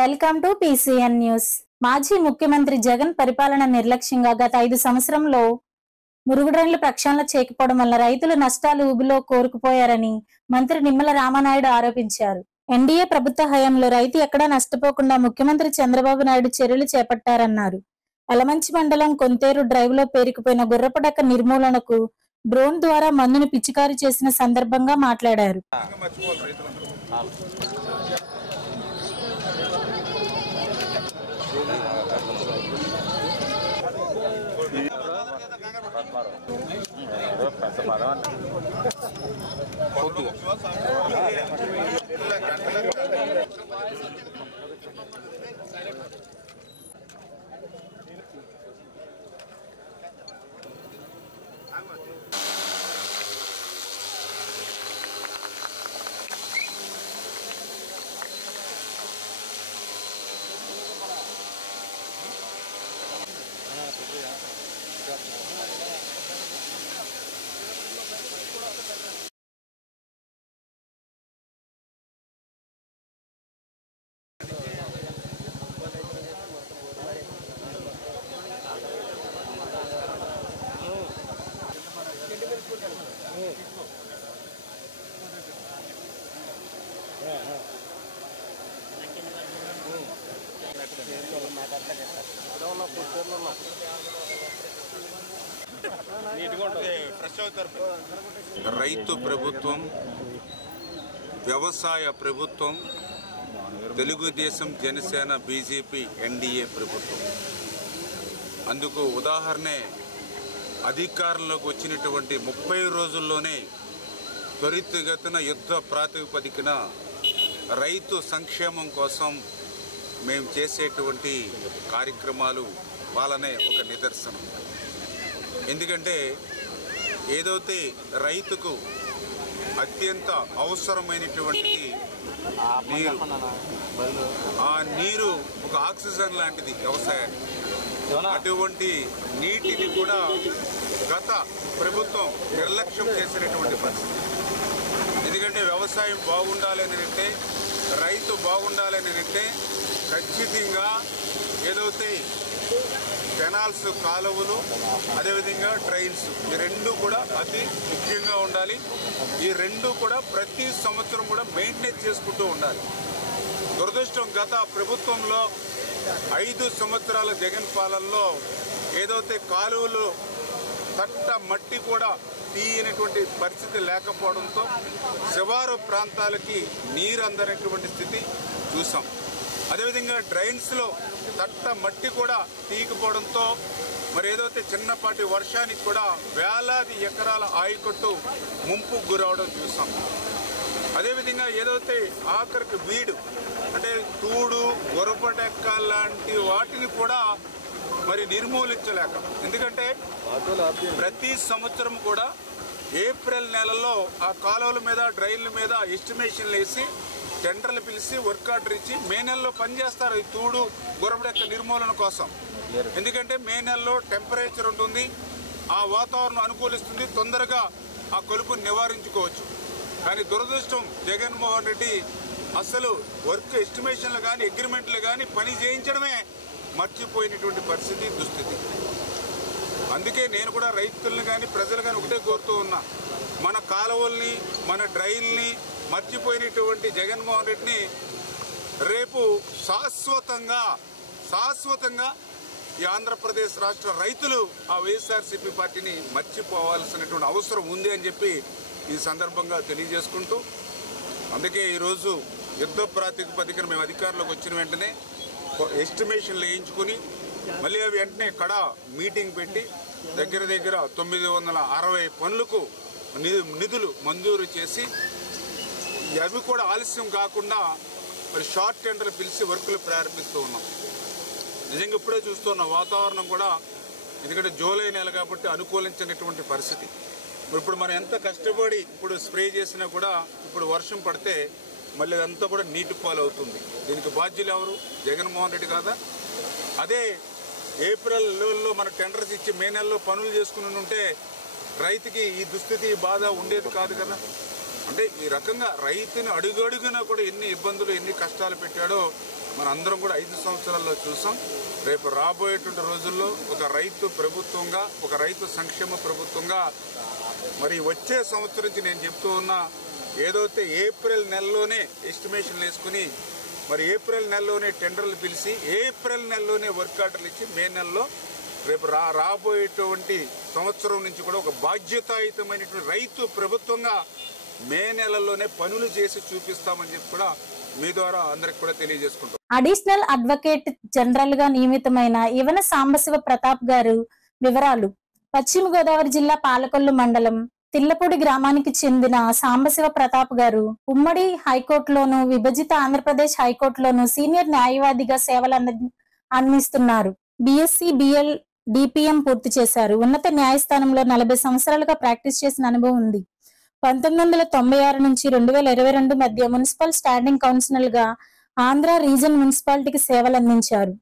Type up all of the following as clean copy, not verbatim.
Welcome to PCN news. మాజీ ముఖ్యమంత్రి జగన్ పరిపాలన నిర్లక్ష్యంగా గత 5 సంవత్సరంలో మురుగుడ్రైన్లు ప్రక్షాళన చేయకపోవడం వల్ల రైతులు నష్టాలు ఊబిలో కోరుకుపోయారని మంత్రి నిమ్మల రామానాయుడు ఆరోపించారు. ఎన్డీఏ ప్రభుత్వ హయాంలో రైతు ఎక్కడా నష్టపోకుండా ముఖ్యమంత్రి చంద్రబాబు నాయుడు చర్యలు చేపట్టారన్నారు. ఎలమంచి మండలం కొంతేరు డ్రైవ్లో పేరుకుపోయిన గుర్రపుడెక్క నిర్మూలనకు డ్రోన్ ద్వారా మందును పిచికారీ చేసిన సందర్భంగా మాట్లాడారు. రైతు ప్రభుత్వం, వ్యవసాయ ప్రభుత్వం, తెలుగుదేశం, జనసేన, బీజేపీ, ఎన్డీఏ ప్రభుత్వం. అందుకు ఉదాహరణే అధికారంలోకి వచ్చినటువంటి 30 రోజుల్లోనే త్వరితగతిన యుద్ధ ప్రాతిపదికన రైతు సంక్షేమం కోసం మేము చేసేటువంటి కార్యక్రమాలు వాళ్ళనే ఒక నిదర్శనం. ఎందుకంటే ఏదైతే రైతుకు అత్యంత అవసరమైనటువంటిది నీరు, ఆ నీరు ఒక ఆక్సిజన్ లాంటిది వ్యవసాయానికి. అటువంటి నీటిని కూడా గత ప్రభుత్వం నిర్లక్ష్యం చేసినటువంటి పరిస్థితి. ఎందుకంటే వ్యవసాయం బాగుండాలని అంటే, రైతు బాగుండాలని అంటే ఖచ్చితంగా ఏదైతే కెనాల్స్, కాలువలు, అదేవిధంగా డ్రైన్స్, ఈ రెండు కూడా అతి ముఖ్యంగా ఉండాలి. ఈ రెండు కూడా ప్రతి సంవత్సరం కూడా మెయింటైన్ చేసుకుంటూ ఉండాలి. దురదృష్టం, గత ప్రభుత్వంలో 5 సంవత్సరాల జగన్ పాలనలో ఏదైతే కాలువలు తట్ట మట్టి కూడా తీయనటువంటి పరిస్థితి లేకపోవడంతో శివారు ప్రాంతాలకి నీరు అందనటువంటి స్థితి చూసాం. అదేవిధంగా డ్రైన్స్లో తట్ట మట్టి కూడా తీయకపోవడంతో మరి ఏదైతే చిన్నపాటి వర్షానికి కూడా వేలాది ఎకరాల ఆయకట్టు ముంపుకు గురవడం చూసాం. అదేవిధంగా ఏదైతే ఆఖరికి వీడు అంటే తూడు, గుర్రపుడెక్క లాంటి వాటిని కూడా మరి నిర్మూలించలేక, ఎందుకంటే ప్రతి సంవత్సరం కూడా ఏప్రిల్ నెలలో ఆ కాలువల మీద, డ్రైన్ల మీద ఎస్టిమేషన్లు వేసి టెండర్లు పిలిచి వర్క్ ఆర్డర్ ఇచ్చి మే నెలలో పనిచేస్తారు ఈ తూడు, గుర్రపుడెక్క నిర్మూలన కోసం. ఎందుకంటే మే నెలలో టెంపరేచర్ ఉంటుంది, ఆ వాతావరణం అనుకూలిస్తుంది, తొందరగా ఆ కలుపును నివారించుకోవచ్చు. కానీ దురదృష్టం, జగన్మోహన్ రెడ్డి అసలు వర్క్ ఎస్టిమేషన్లు కానీ, అగ్రిమెంట్లు కానీ పని చేయించడమే మర్చిపోయినటువంటి పరిస్థితి, దుస్థితి. అందుకే నేను కూడా రైతులను కానీ, ప్రజలు కానీ ఒకటే కోరుతూ ఉన్నా, మన కాలువల్ని, మన డ్రైన్లని మర్చిపోయినటువంటి జగన్మోహన్ రెడ్డిని రేపు శాశ్వతంగా ఈ ఆంధ్రప్రదేశ్ రాష్ట్ర రైతులు ఆ వైఎస్ఆర్సీపీ పార్టీని మర్చిపోవాల్సినటువంటి అవసరం ఉంది అని చెప్పి ఈ సందర్భంగా తెలియజేసుకుంటూ, అందుకే ఈరోజు యుద్ధ ప్రాతిపదికన మేము అధికారంలోకి వచ్చిన వెంటనే ఎస్టిమేషన్లు వేయించుకుని మళ్ళీ అవి వెంటనే కడా మీటింగ్ పెట్టి దగ్గర 960 పనులకు నిధులు మంజూరు చేసి అవి కూడా ఆలస్యం కాకుండా మరి షార్ట్ టెండర్ పిలిచి వర్కులు ప్రారంభిస్తూ ఉన్నాం. నిజంగా ఇప్పుడే చూస్తున్నాం వాతావరణం కూడా, ఎందుకంటే జూలై నెల కాబట్టి అనుకూలించినటువంటి పరిస్థితి. ఇప్పుడు మనం ఎంత కష్టపడి ఇప్పుడు స్ప్రే చేసినా కూడా ఇప్పుడు వర్షం పడితే మళ్ళీ అదంతా కూడా నీటి పాలు అవుతుంది. దీనికి బాధ్యులు ఎవరు? జగన్మోహన్ రెడ్డి కాదా? అదే ఏప్రిల్లో మన టెండర్స్ ఇచ్చి మే నెలలో పనులు చేసుకుని ఉంటే రైతుకి ఈ దుస్థితి బాధ ఉండేది కాదు కదా. అంటే ఈ రకంగా రైతుని అడుగడుగునా కూడా ఎన్ని ఇబ్బందులు ఎన్ని కష్టాలు పెట్టాడో అందరం కూడా 5 సంవత్సరాల్లో చూసాం. రేపు రాబోయేటువంటి రోజుల్లో ఒక రైతు ప్రభుత్వంగా, ఒక రైతు సంక్షేమ ప్రభుత్వంగా మరి వచ్చే సంవత్సరం నుంచి నేను చెప్తూ ఉన్నా, ఏదైతే ఏప్రిల్ నెలలోనే ఎస్టిమేషన్లు వేసుకుని మరి ఏప్రిల్ నెలలోనే టెండర్లు పిలిచి ఏప్రిల్ నెలలోనే వర్క్ ఆర్డర్లు ఇచ్చి మే నెలలో రేపు రాబోయేటువంటి సంవత్సరం నుంచి కూడా ఒక బాధ్యతాయుతమైనటువంటి రైతు ప్రభుత్వంగా మే నెలలోనే పనులు చేసి చూపిస్తామని చెప్పి కూడా మీ ద్వారా అందరికి కూడా తెలియజేసుకుంటాం. అడిషనల్ అడ్వకేట్ జనరల్ గా నియమితమైన ఇవన సాంబశివ ప్రతాప్ గారు వివరాలు. పశ్చిమ గోదావరి జిల్లా పాలకొల్లు మండలం తిల్లపూడి గ్రామానికి చెందిన సాంబశివ ప్రతాప్ గారు ఉమ్మడి హైకోర్టులోను, విభజిత ఆంధ్రప్రదేశ్ హైకోర్టులోను సీనియర్ న్యాయవాదిగా సేవలు అందిస్తున్నారు. బిఎస్సి, బిఎల్, డిపిఎం పూర్తి చేశారు. ఉన్నత న్యాయస్థానంలో 40 సంవత్సరాలుగా ప్రాక్టీస్ చేసిన అనుభవం ఉంది. 1996 నుంచి 2022 మధ్య మున్సిపల్ స్టాండింగ్ కౌన్సిలర్ గా ఆంధ్ర రీజన్ మున్సిపాలిటీకి సేవలు అందించారు.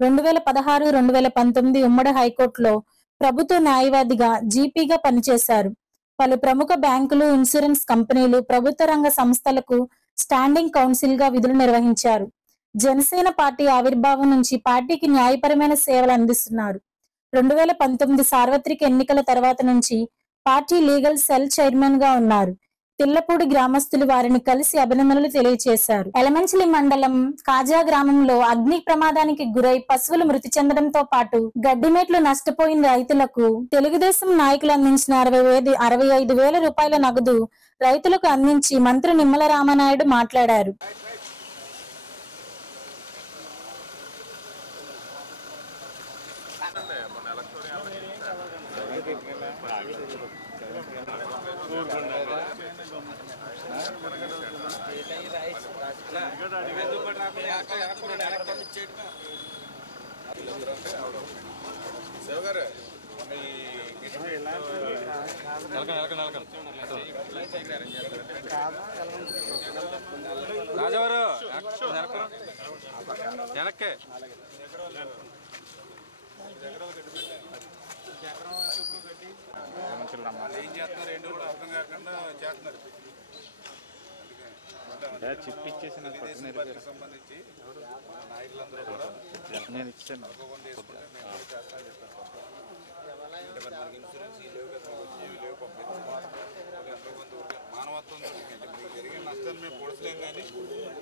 2016, 2019 ఉమ్మడి హైకోర్టులో ప్రభుత్వ న్యాయవాదిగా జీపీగా పనిచేశారు. పలు ప్రముఖ బ్యాంకులు, ఇన్సూరెన్స్ కంపెనీలు, ప్రభుత్వ రంగ సంస్థలకు స్టాండింగ్ కౌన్సిల్ గా విధులు నిర్వహించారు. జనసేన పార్టీ ఆవిర్భావం నుంచి పార్టీకి న్యాయపరమైన సేవలు అందిస్తున్నారు. 2019 సార్వత్రిక ఎన్నికల తర్వాత నుంచి పార్టీ లీగల్ సెల్ చైర్మన్ గా ఉన్నారు. తిల్లపూడి గ్రామస్తులు వారిని కలిసి అభినందనలు తెలియజేశారు. ఎలమంచిలి మండలం కాజా గ్రామంలో అగ్ని ప్రమాదానికి గురై పశువులు మృతి చెందడంతో పాటు గడ్డిమేట్లు నష్టపోయిన రైతులకు తెలుగుదేశం నాయకులు అందించిన 65,000 రూపాయల నగదు రైతులకు అందించి మంత్రి నిమ్మల రామనాయుడు మాట్లాడారు. రాజవారు వెనక్కి ఏం చేస్తున్నారు ఏంటో కూడా అర్థం కాకుండా చేస్తున్నారు. చిప్పిచ్చేసిన సంబంధించి నాయకులందరూ కూడా నేను ఇచ్చాను. మనకి ఇన్సూరెన్స్ లేవు కదా, లేవు ఎంతోమంది మానవత్వం మీకు జరిగిన నష్టాన్ని మేము పొడసలేం, కానీ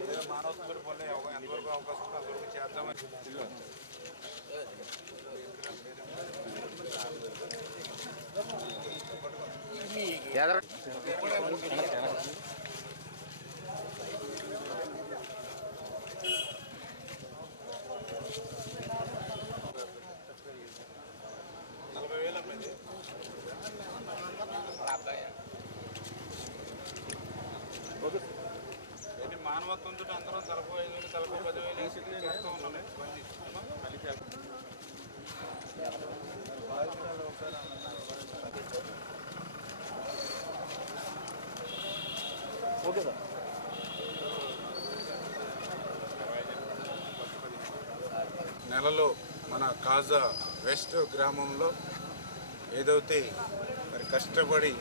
ఏదో మానవత్వం వల్ల ఎంతవరకు అవకాశం ఉంటే అంతవరకు చేద్దామని. మానవత్వంతో అందరం తలపు 5,000 తలపు 10,000 వేసి చేస్తూ ఉన్నాం. Okay sir. నెలలో మన కాజా వెస్ట్ గ్రామంలో ఏదైతే మరి కష్టపడి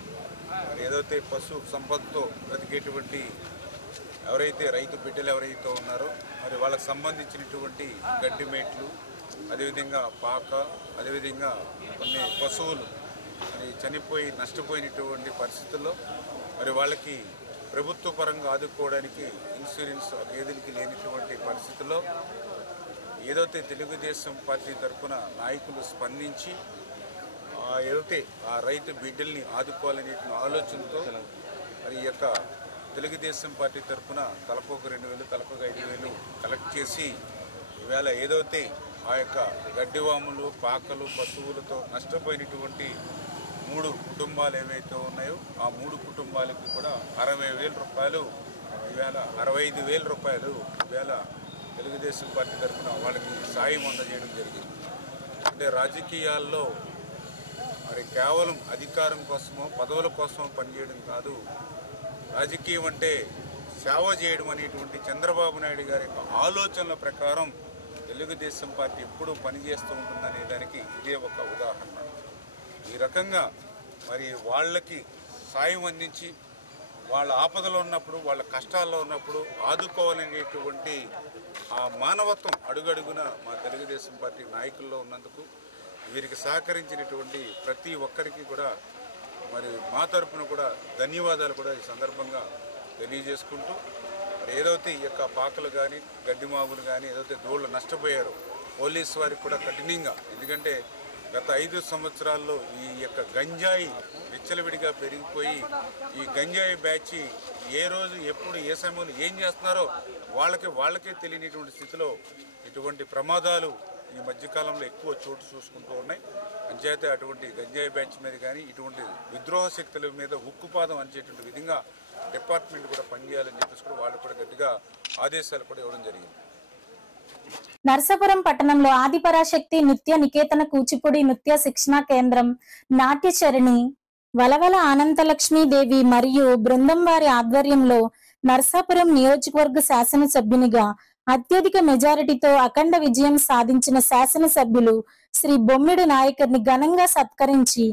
మరి ఏదైతే పశు సంపదతో బ్రతికేటువంటి ఎవరైతే రైతు బిడ్డలు ఎవరైతే ఉన్నారో మరి వాళ్ళకి సంబంధించినటువంటి గడ్డి మేట్లు, అదేవిధంగా పాక, అదేవిధంగా కొన్ని పశువులు మరి చనిపోయి నష్టపోయినటువంటి పరిస్థితుల్లో మరి వాళ్ళకి ప్రభుత్వ పరంగా ఆదుకోవడానికి ఇన్సూరెన్స్ గేదెలకి లేనిటువంటి పరిస్థితుల్లో ఏదైతే తెలుగుదేశం పార్టీ తరఫున నాయకులు స్పందించి ఏదైతే ఆ రైతు బిడ్డల్ని ఆదుకోవాలనే ఆలోచనతో మరి ఈ యొక్క తెలుగుదేశం పార్టీ తరఫున తలకొక 2,000, తలకొక 5,000 కలెక్ట్ చేసి ఈవేళ ఏదైతే ఆ యొక్క గడ్డివాములు, పాకలు, పశువులతో నష్టపోయినటువంటి 3 కుటుంబాలు ఏవైతే ఉన్నాయో ఆ 3 కుటుంబాలకు కూడా 60,000 రూపాయలు, ఈవేళ 65,000 రూపాయలు ఈవేళ తెలుగుదేశం పార్టీ తరఫున వాళ్ళకి సాయం అందజేయడం జరిగింది. అంటే రాజకీయాల్లో మరి కేవలం అధికారం కోసమో పదవుల కోసమో పనిచేయడం కాదు, రాజకీయం అంటే సేవ చేయడం అనేటువంటి చంద్రబాబు నాయుడు గారి యొక్క ఆలోచనల ప్రకారం తెలుగుదేశం పార్టీ ఎప్పుడూ పనిచేస్తూ ఉంటుందనే దానికి ఇదే ఒక ఉదాహరణ. ఈ రకంగా మరి వాళ్ళకి సాయం అందించి వాళ్ళ ఆపదలో ఉన్నప్పుడు, వాళ్ళ కష్టాల్లో ఉన్నప్పుడు ఆదుకోవాలనేటువంటి ఆ మానవత్వం అడుగడుగున మా తెలుగుదేశం పార్టీ నాయకుల్లో ఉన్నందుకు వీరికి సహకరించినటువంటి ప్రతి ఒక్కరికి కూడా మరి మా తరపున కూడా ధన్యవాదాలు కూడా ఈ సందర్భంగా తెలియజేసుకుంటూ, మరి ఏదైతే ఈ యొక్క పాకలు కానీ గడ్డి మాగులు కానీ ఏదైతే దోళ్ళు నష్టపోయారో పోలీసు వారికి కూడా కఠినంగా, ఎందుకంటే గత 5 సంవత్సరాల్లో ఈ యొక్క గంజాయి విచ్చలవిడిగా పెరిగిపోయి ఈ గంజాయి బ్యాచ్ ఏ రోజు ఎప్పుడు ఏ సమయంలో ఏం చేస్తున్నారో వాళ్ళకే తెలియనిటువంటి స్థితిలో ఇటువంటి ప్రమాదాలు ఈ మధ్యకాలంలో ఎక్కువ చోటు చూసుకుంటూ ఉన్నాయి. అంచేతే అటువంటి గంజాయి బ్యాచ్ మీద కానీ ఇటువంటి విద్రోహ శక్తుల మీద ఉక్కుపాదం అంచేటువంటి విధంగా డిపార్ట్మెంట్ కూడా పనిచేయాలని చెప్పేసి కూడా వాళ్ళు కూడా గట్టిగా ఆదేశాలు కూడా ఇవ్వడం జరిగింది. నర్సాపురం పట్టణంలో ఆదిపరాశక్తి నృత్య నికేతన కూచిపూడి నృత్య శిక్షణా కేంద్రం నాట్యచరణి వలవల అనంతలక్ష్మీదేవి మరియు బృందం వారి ఆధ్వర్యంలో నర్సాపురం నియోజకవర్గ శాసనసభ్యునిగా అత్యధిక మెజారిటీతో అఖండ విజయం సాధించిన శాసనసభ్యులు శ్రీ బొమ్మిడి నాయకర్ని ఘనంగా సత్కరించి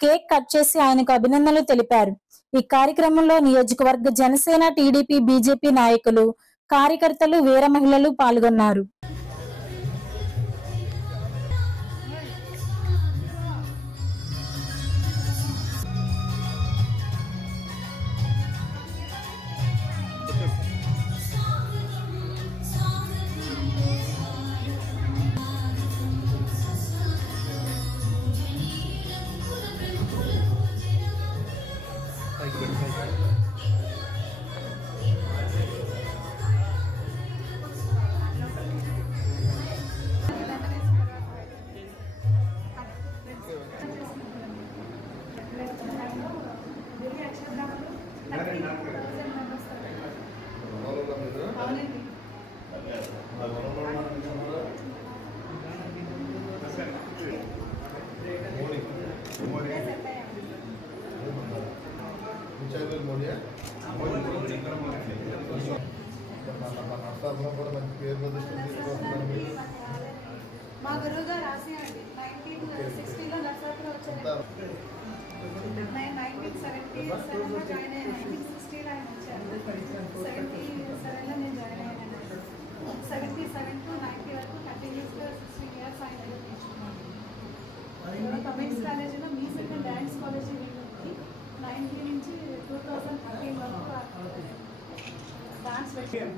కేక్ కట్ చేసి ఆయనకు అభినందనలు తెలిపారు. ఈ కార్యక్రమంలో నియోజకవర్గ జనసేన, టీడీపీ, బీజేపీ నాయకులు, కార్యకర్తలు, వీర మహిళలు పాల్గొన్నారు. మా గురువు గారు రాసేయండి 1960లో నర్సాపురం వచ్చారు. 1977లో జాయిన్ అయ్యాను. 1960లో ఆయన వచ్చారు. 77లో నేను జాయిన్ అయ్యాను. 77 to 90 వరకు కంటిన్యూస్గా 16 years ఆయన నేర్చుకున్నాను. కమెంట్స్ కాలేజీలో మీ సెకండ్ డ్యాన్స్ కాలేజీ వెళ్ళి 90 నుంచి 2013 వరకు డాన్స్ పెట్టాను.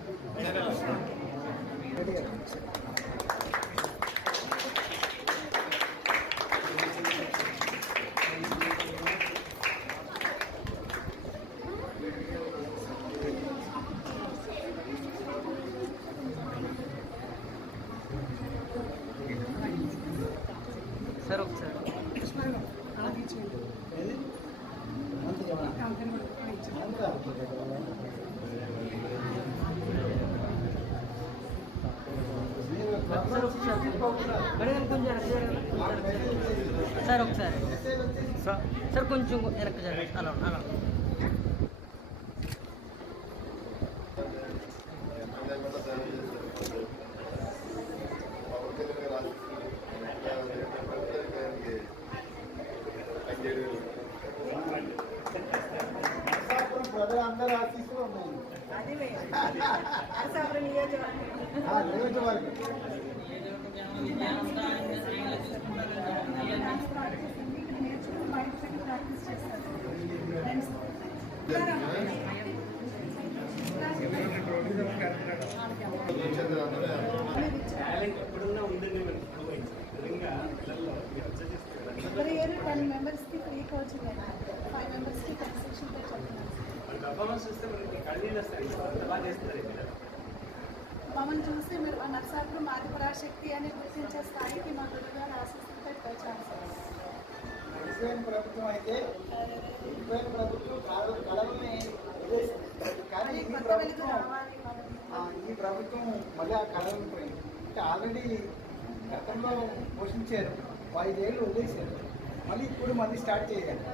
సార్ ఒకసారి సార్ ఒకసారి సార్ కొంచెం వెనక్కి జరగండి. అలా అలా అందరూ ఆశీస్సులు ఉన్నాయి. నియోజకవర్గం every year 10 members की फ्री कोचिंग है, 5 members की कंसेशन पे चलता है. మమ్మల్ని చూసి మీరు నర్సాపురం ఆదిపరాశక్తి అని గుర్తించే స్థాయికి మా గురువుగారు ఆశిస్తుంటే వచ్చాను సార్. ప్రభుత్వం అయితే ప్రభుత్వం కళల్ని కానీ ఈ ప్రభుత్వం మళ్ళీ ఆ కళలను పోయింది. అంటే ఆల్రెడీ గతంలో పోషించారు, 5 ఏళ్ళు వదిలేశారు, మళ్ళీ ఇప్పుడు మళ్ళీ స్టార్ట్ చేయాలి.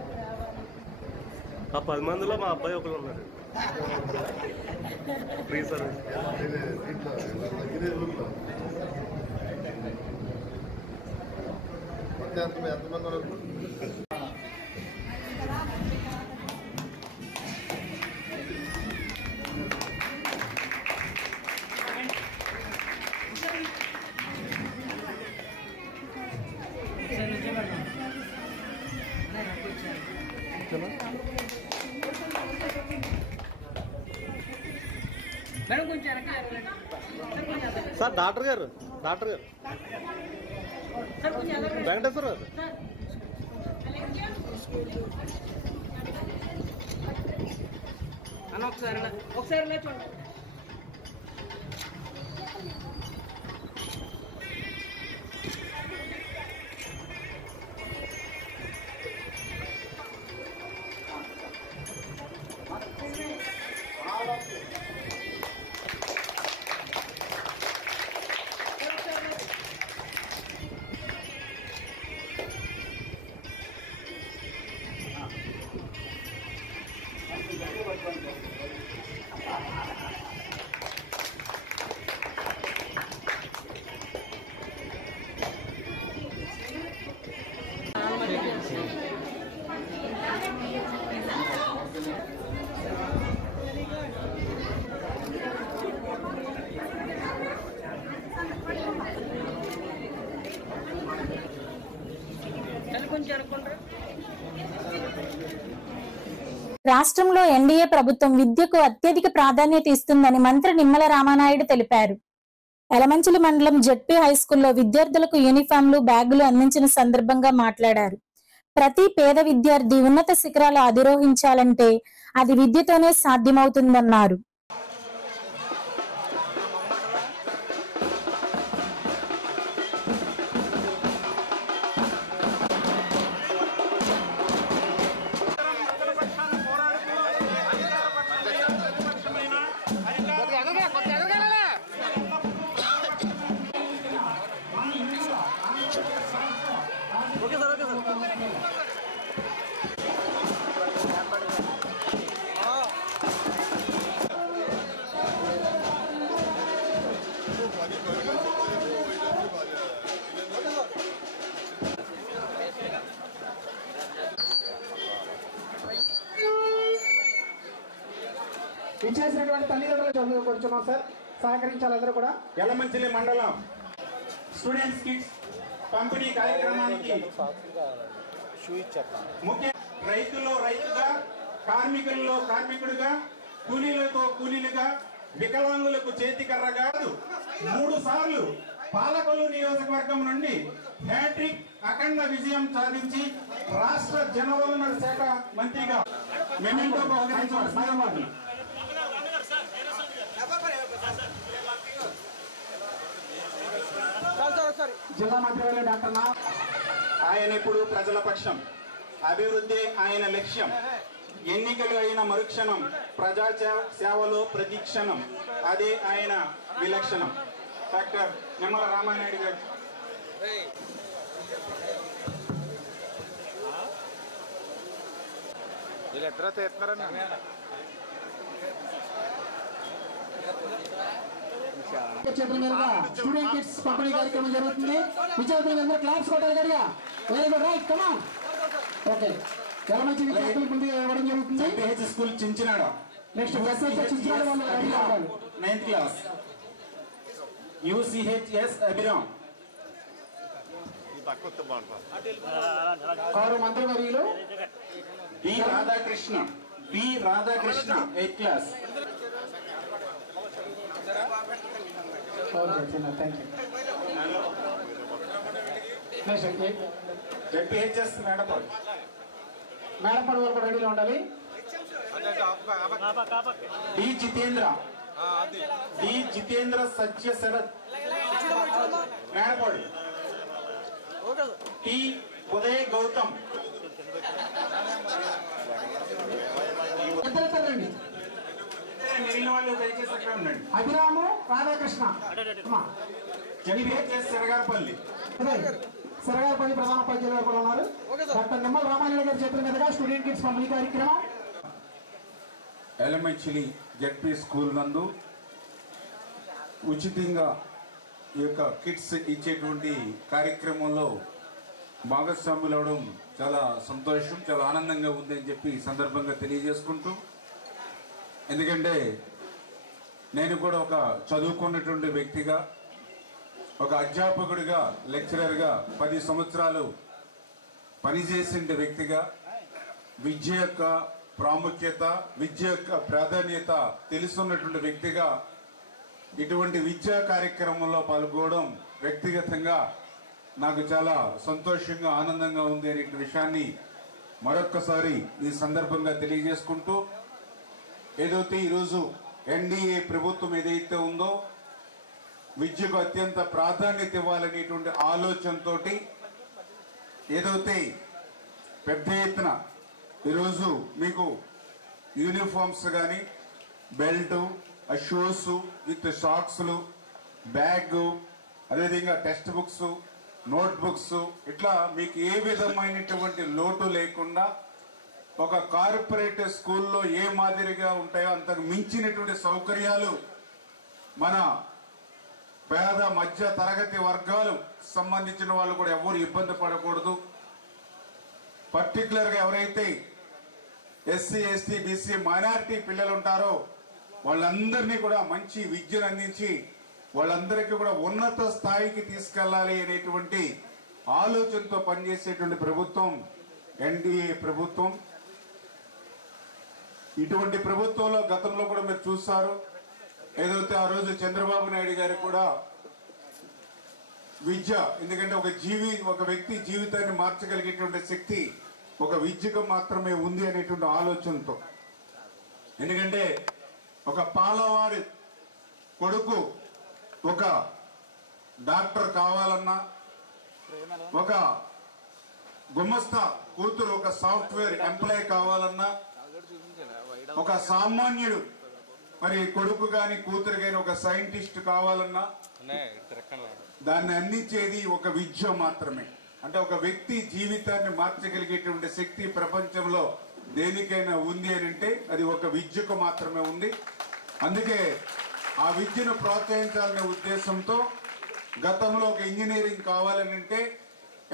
ఆ 10 మందిలో మా అబ్బాయి ఒకరు ఉన్నారు. ఫ్రీ సర్వీస్ ఎంతమంది మేడం కొంచెం వెనక సార్ డాక్టర్ గారు సార్ కొంచెం వెనక వెంకటేశ్వర గారు అన్న ఒకసారి చూడండి. రాష్ట్రంలో ఎన్డీఏ ప్రభుత్వం విద్యకు అత్యధిక ప్రాధాన్యత ఇస్తుందని మంత్రి నిమ్మల రామానాయుడు తెలిపారు. ఎలమంచిలి మండలం జెడ్పీ హైస్కూల్లో విద్యార్థులకు యూనిఫామ్లు, బ్యాగులు అందించిన సందర్భంగా మాట్లాడారు. ప్రతి పేద విద్యార్థి ఉన్నత శిఖరాలు అధిరోహించాలంటే అది విద్యతోనే సాధ్యమవుతుందన్నారు. ఇచ్చేసినటువంటి తల్లిదండ్రులు చదువుకొచ్చున్నాం సార్, సహకరించాలి అందరూ కూడా. ఎలమంచిలి మండలం స్టూడెంట్స్ కిట్స్ పంపిణీ కార్యక్రమానికి ముఖ్య రైతుల్లో రైతుగా, కార్మికుల్లో కార్మికుడిగా, కూలీలతో కూలీలుగా, వికలాంగులకు చేతికర్రగా 3 సార్లు పాలకొల్లు నియోజకవర్గం నుండి హ్యాట్రిక్ అఖండ విజయం సాధించి రాష్ట్ర జనవనరుల శాఖ మంత్రిగా మెమెంటో బహుకరించారు. జిల్లా మంత్రి డాక్టర్ ఆయన ఇప్పుడు ప్రజల పక్షం, అభివృద్ధి ఆయన లక్ష్యం. ఎన్నికలు అయిన మరుక్షణం ప్రజా సేవలో ప్రతిక్షణం, అదే ఆయన విలక్షణం. డాక్టర్ నిమ్మల రామానాయుడు గారు. వీళ్ళిద్దరూ తీస్తున్నారని చేతుల మీదుగా స్టూడెంట్ కిట్స్ పంపిణీ కార్యక్రమం జరుగుతుంది. విద్యార్థులందరూ క్లాప్స్ కొట్టాలి గట్టిగా. Very good, right, come on. Okay, చాలా మంచి విద్యార్థులు ముందుగా ఇవ్వడం జరుగుతుంది. MPH school Chinchinada, next Chinchinada వాళ్ళు రెడీ అవ్వాలి. 9th class. UCHS అభిరామ్. కారు మంత్రి వర్యులు B Radhakrishna, 8th class. JPHS Medapadu. Medapadu వాళ్ళు కూడా రెడీలో ఉండాలి. డి జితేంద్ర సత్య శరత్ మేడపాడు. టి ఉదయ్ గౌతమ్. మిగిలిన వాళ్ళు దయచేసి అక్కడ ఉండండి. అభిరాము రాధాకృష్ణ. JPHS సిరగారపల్లి. సిరగారపల్లి ప్రధాన ఉపాధ్యాయులు కూడా ఉన్నారు. డాక్టర్ నిమ్మల రామానాయుడు గారి చేతుల మీదుగా స్టూడెంట్ కిట్స్ పంపిణీ కార్యక్రమం. ఎలమంచిలి జెడ్పీ స్కూల్ నందు ఉచితంగా ఈ యొక్క కిట్స్ ఇచ్చేటువంటి కార్యక్రమంలో భాగస్వాములు అవడం చాలా సంతోషం, చాలా ఆనందంగా ఉందని చెప్పి ఈ సందర్భంగా తెలియజేసుకుంటూ, ఎందుకంటే నేను కూడా ఒక చదువుకున్నటువంటి వ్యక్తిగా, ఒక అధ్యాపకుడిగా, లెక్చరర్గా 10 సంవత్సరాలు పనిచేసిన వ్యక్తిగా విద్య యొక్క ప్రాముఖ్యత, విద్య యొక్క ప్రాధాన్యత తెలుసున్నటువంటి వ్యక్తిగా ఇటువంటి విద్యా కార్యక్రమంలో పాల్గొనడం వ్యక్తిగతంగా నాకు చాలా సంతోషంగా ఆనందంగా ఉంది అనే విషయాన్ని మరొక్కసారి ఈ సందర్భంగా తెలియజేసుకుంటూ, ఏదైతే ఈరోజు ఎన్డీఏ ప్రభుత్వం ఏదైతే ఉందో విద్యకు అత్యంత ప్రాధాన్యత ఇవ్వాలనేటువంటి ఆలోచనతో ఏదైతే పెద్ద ఎత్తున ఈరోజు మీకు యూనిఫామ్స్ కానీ, బెల్ట్, షూస్ విత్ సాక్స్లు, బ్యాగ్, అదేవిధంగా టెక్స్ట్ బుక్స్, నోట్ బుక్స్, ఇట్లా మీకు ఏ విధమైనటువంటి లోటు లేకుండా ఒక కార్పొరేట్ స్కూల్లో ఏ మాదిరిగా ఉంటాయో అంతకు మించినటువంటి సౌకర్యాలు మన పేద మధ్య తరగతి వర్గాలు సంబంధించిన వాళ్ళు కూడా ఎవరు ఇబ్బంది పడకూడదు. పర్టికులర్గా ఎవరైతే ఎస్సీ, ఎస్టీ, బీసీ, మైనారిటీ పిల్లలు ఉంటారో వాళ్ళందరినీ కూడా మంచి విద్యను అందించి వాళ్ళందరికీ కూడా ఉన్నత స్థాయికి తీసుకెళ్లాలి అనేటువంటి ఆలోచనతో పనిచేసేటువంటి ప్రభుత్వం ఎన్డీఏ ప్రభుత్వం. ఇటువంటి ప్రభుత్వంలో గతంలో కూడా మీరు చూస్తారు. ఏదైతే ఆ రోజు చంద్రబాబు నాయుడు గారు కూడా విద్య, ఎందుకంటే ఒక వ్యక్తి జీవితాన్ని మార్చగలిగేటువంటి శక్తి ఒక విద్యకు మాత్రమే ఉంది అనేటువంటి ఆలోచనతో, ఎందుకంటే ఒక పాలవాడి కొడుకు ఒక డాక్టర్ కావాలన్నా, ఒక గుమస్తా కూతురు ఒక సాఫ్ట్వేర్ ఎంప్లాయ్ కావాలన్నా, ఒక సామాన్యుడు మరి కొడుకు గాని కూతురు గాని ఒక సైంటిస్ట్ కావాలన్నా దాన్ని అందించేది ఒక విద్య మాత్రమే. అంటే ఒక వ్యక్తి జీవితాన్ని మార్చగలిగేటువంటి శక్తి ప్రపంచంలో దేనికైనా ఉంది అని అంటే అది ఒక విద్యకు మాత్రమే ఉంది. అందుకే ఆ విద్యను ప్రోత్సహించాలనే ఉద్దేశంతో గతంలో ఒక ఇంజనీరింగ్ కావాలని అంటే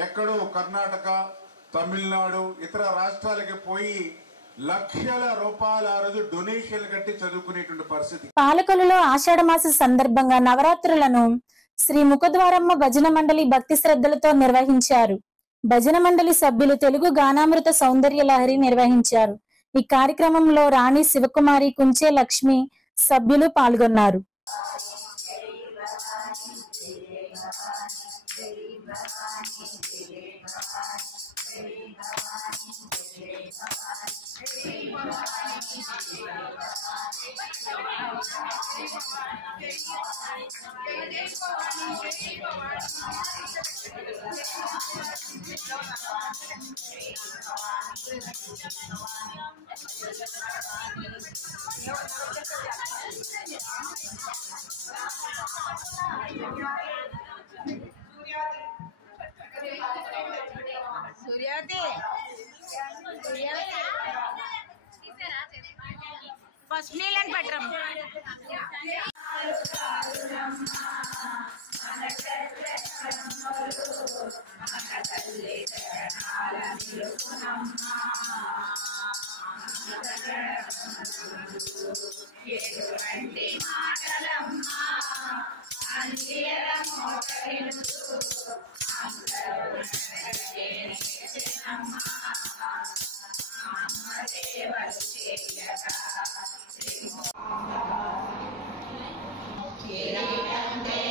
ఎక్కడో కర్ణాటక, తమిళనాడు, ఇతర రాష్ట్రాలకి పోయి లక్షల రూపాయల ఆ రోజు డొనేషన్లు కట్టి చదువుకునేటువంటి పరిస్థితి. పాలకొల్లులో ఆషాఢమాస సందర్భంగా నవరాత్రులను శ్రీ ముఖద్వారమ్మ భజన మండలి భక్తి శ్రద్ధలతో నిర్వహించారు. భజన మండలి సభ్యులు తెలుగు గానామృత సౌందర్య లహరి నిర్వహించారు. ఈ కార్యక్రమంలో రాణి శివకుమారి, కుంచే లక్ష్మి సభ్యులు పాల్గొన్నారు. ఫస్ట్ నీళ్ళని పట్టరం. Quiero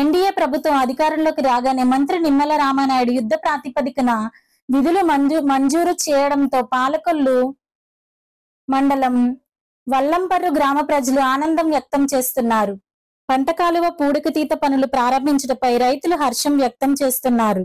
ఎన్డీఏ ప్రభుత్వం అధికారంలోకి రాగానే మంత్రి నిమ్మల రామానాయుడు యుద్ధ ప్రాతిపదికన విధులు మంజూరు చేయడంతో పాలకొల్లు మండలం వల్లంపర్రు గ్రామ ప్రజలు ఆనందం వ్యక్తం చేస్తున్నారు. పంట కాలువ పూడికతీత పనులు ప్రారంభించడంపై రైతులు హర్షం వ్యక్తం చేస్తున్నారు.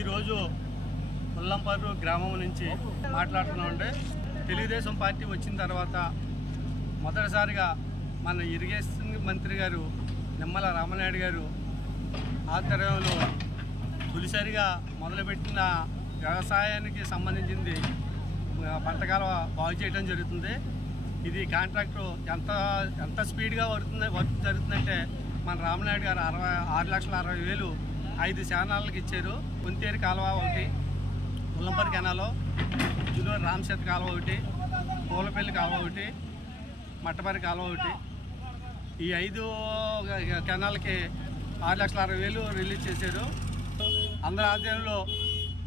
ఈరోజు వల్లంపర్రు గ్రామం నుంచి మాట్లాడుతున్నామంటే తెలుగుదేశం పార్టీ వచ్చిన తర్వాత మొదటిసారిగా మన ఇరిగేషన్ మంత్రి గారు నిమ్మల రామానాయుడు గారు ఆధ్వర్యంలో తొలిసారిగా మొదలుపెట్టిన వ్యవసాయానికి సంబంధించింది పంట కాలువ బాగు చేయడం జరుగుతుంది. ఇది కాంట్రాక్టు ఎంత స్పీడ్గా వర్క్ జరుగుతుందంటే మన రామానాయుడు గారు 6,60,000 5 శానాలకు ఇచ్చారు. కొంతేరు కాలువ ఒకటి, ఉల్లంపర్రు కెనాలు, జులూరు రామశేత కాలువ ఒకటి, పూలపల్లి కాలువ ఒకటి, మట్టపర్రి కాలువ ఒకటి. ఈ 5 కెనాల్కి 6,60,000 రిలీజ్ చేశారు. అందరి ఆధ్వర్యంలో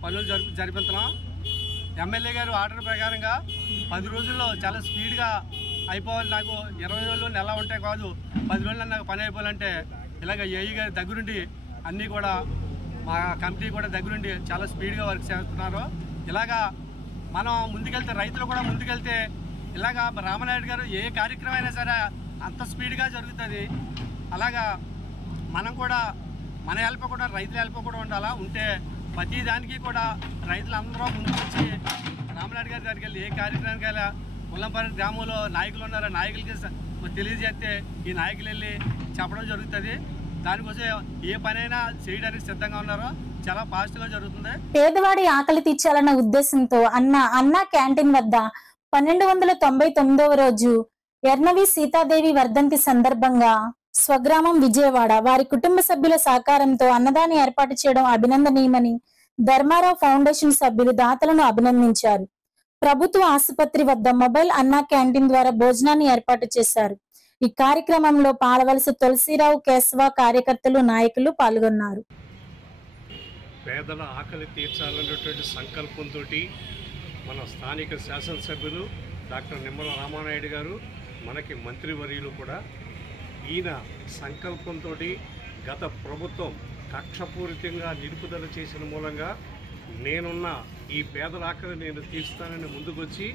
పనులు జరిపిస్తున్నాం. ఎమ్మెల్యే గారు ఆర్డర్ ప్రకారంగా 10 రోజుల్లో చాలా స్పీడ్గా అయిపోవాలి, నాకు 20 రోజులు నెల ఉంటే కాదు 10 రోజుల్లో నాకు పని అయిపోవాలంటే ఇలాగ ఏఈ గారి దగ్గరుండి అన్నీ కూడా మా కమిటీ కూడా దగ్గరుండి చాలా స్పీడ్గా వర్క్ చేస్తున్నారు. ఇలాగా మనం ముందుకెళ్తే, రైతులు కూడా ముందుకెళ్తే ఇలాగా రామనాయుడు గారు ఏ కార్యక్రమం అయినా సరే అంత స్పీడ్గా జరుగుతుంది. అలాగా మనం కూడా మన హెల్ప్ కూడా రైతుల హెల్ప్ కూడా ఉండాలా. ఉంటే ప్రతి దానికి కూడా రైతులందరూ ముందుకు వచ్చి రామనాయుడు గారి దగ్గరికి వెళ్ళి ఏ కార్యక్రమానికి వెళ్ళా ముల్లంపల్లి గ్రామంలో నాయకులు ఉన్నారో నాయకులకి తెలియజేస్తే ఈ నాయకులు వెళ్ళి చెప్పడం జరుగుతుంది. దానికోసం ఏ పనైనా చేయడానికి సిద్ధంగా ఉన్నారో చాలా పాజిటివ్గా జరుగుతుంది. పేదవాడి ఆకలి తీర్చాలన్న ఉద్దేశంతో అన్నా క్యాంటీన్ వద్ద 1299వ రోజు ఎర్నవి సీతాదేవి వర్ధంతి సందర్భంగా స్వగ్రామం విజయవాడ వారి కుటుంబ సభ్యుల సహకారంతో అన్నదానం ఏర్పాటు చేయడం అభినందనీయమని ధర్మారావు ఫౌండేషన్ సభ్యులు దాతలను అభినందించారు. ప్రభుత్వ ఆసుపత్రి వద్ద మొబైల్ అన్నా క్యాంటీన్ ద్వారా భోజనాన్ని ఏర్పాటు చేశారు. ఈ కార్యక్రమంలో పాలవలస తులసిరావు, కేశవ కార్యకర్తలు, నాయకులు పాల్గొన్నారు. పేదల ఆకలి తీర్చాలనేటువంటి సంకల్పంతో మన స్థానిక శాసనసభ్యులు డాక్టర్ నిమ్మల రామానాయుడు గారు, మనకి మంత్రివర్యులు కూడా ఈయన సంకల్పంతో గత ప్రభుత్వం కక్షపూరితంగా నిలుపుదల చేసిన మూలంగా నేనున్న ఈ పేదల ఆకలి నేను తీర్చుతానని ముందుకొచ్చి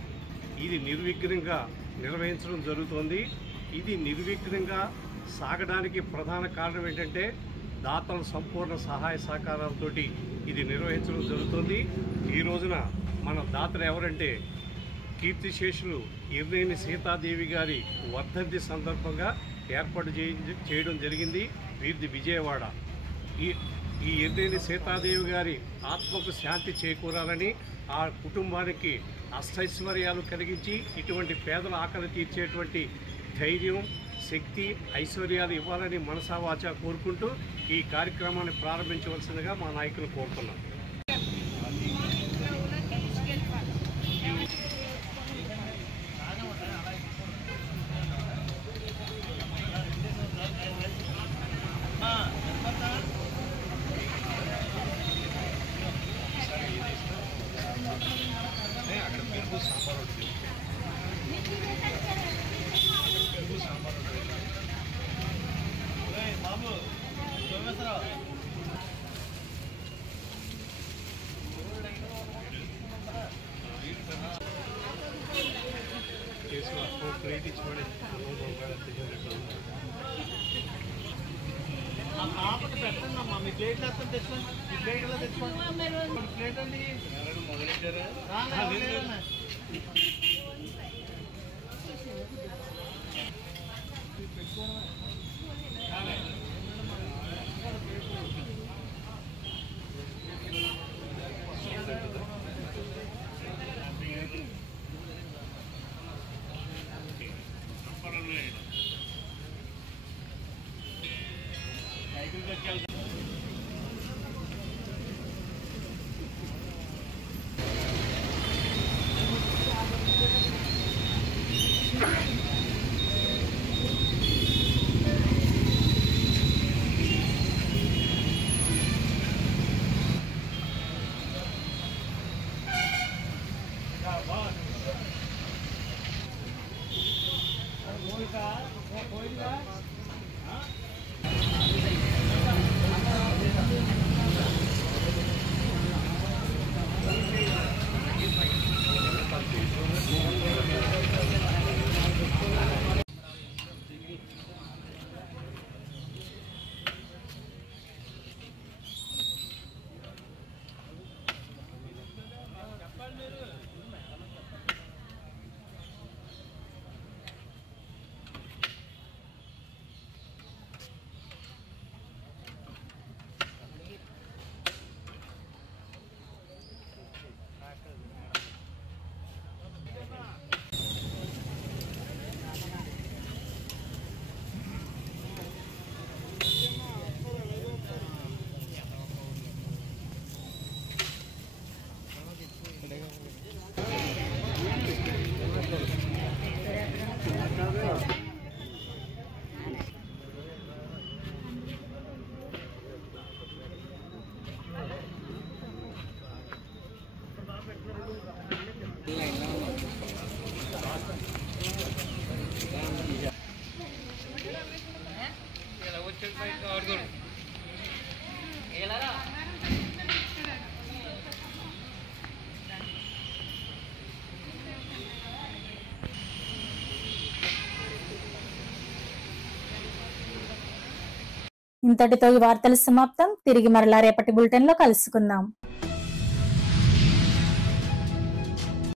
ఇది నిర్విఘ్నంగా నిర్వహించడం జరుగుతోంది. ఇది నిర్విఘ్నంగా సాగడానికి ప్రధాన కారణం ఏంటంటే దాతల సంపూర్ణ సహాయ సహకారాలతో ఇది నిర్వహించడం జరుగుతుంది. ఈ రోజున మన దాతలు ఎవరంటే కీర్తిశేషులు ఎర్నేని సీతాదేవి గారి వర్ధంతి సందర్భంగా ఏర్పాటు చేయడం జరిగింది. వీరిది విజయవాడ. ఈ ఎర్నేని సీతాదేవి గారి ఆత్మకు శాంతి చేకూరాలని, ఆ కుటుంబానికి అష్టైశ్వర్యాలు కలిగించి ఇటువంటి పేదల ఆకలి తీర్చేటువంటి ధైర్యం, శక్తి, ఐశ్వర్యాలు ఇవ్వాలని మనసా వాచా కోరుకుంటూ ఈ కార్యక్రమాన్ని ప్రారంభించవలసిందిగా మా నాయకులు కోరుతున్నారు. అక్కడ పెరుగు సాంబార్ ఉంటుంది. బాబు ప్లేట్ ఇచ్చిపడి పెట్టండి. మీ ప్లేట్లు వేస్తాం తెచ్చుకోండి. మీ ప్లేట్ ఎలా తెచ్చుకోండి. ప్లేట్ అండి మొదలెట్టారా? ఇంతటితో ఈ వార్తలు సమాప్తం. తిరిగి మరలా రేపటి బులెటిన్ లో కలుసుకుందాం.